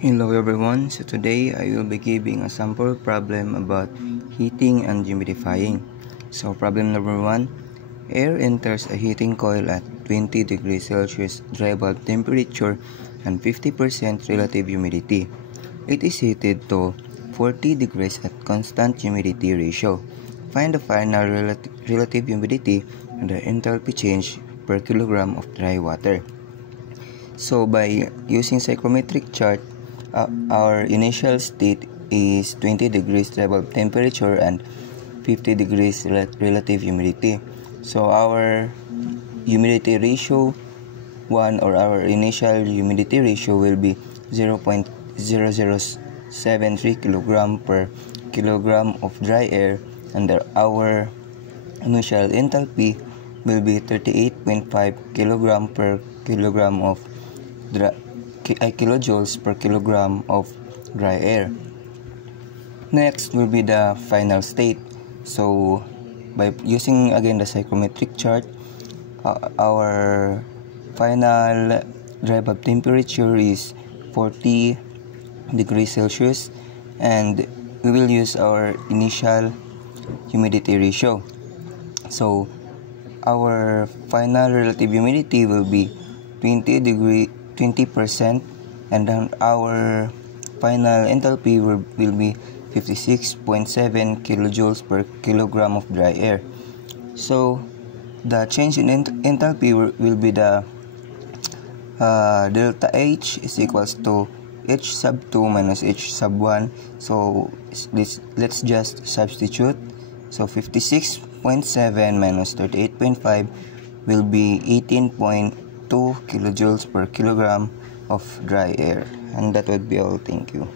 Hello everyone, so today I will be giving a sample problem about heating and humidifying. So problem number 1, air enters a heating coil at 20 degrees Celsius dry bulb temperature and 50% relative humidity. It is heated to 40 degrees at constant humidity ratio. Find the final relative humidity and the enthalpy change per kilogram of dry water. So by using psychrometric chart, our initial state is 20 degrees dry bulb temperature and 50 degrees relative humidity. So our humidity ratio 1 or our initial humidity ratio will be 0.0073 kilogram per kilogram of dry air, and our initial enthalpy will be 38.5 kilogram per kilogram of kilojoules per kilogram of dry air. Next will be the final state. So by using again the psychrometric chart, our final dry bulb temperature is 40 degrees Celsius, and we will use our initial humidity ratio. So our final relative humidity will be 20%, and then our final enthalpy will be 56.7 kilojoules per kilogram of dry air. So the change in enthalpy will be the delta H is equals to H sub 2 minus H sub 1. So let's just substitute. So 56.7 minus 38.5 will be 18.2 kilojoules per kilogram of dry air. And that would be all. Thank you.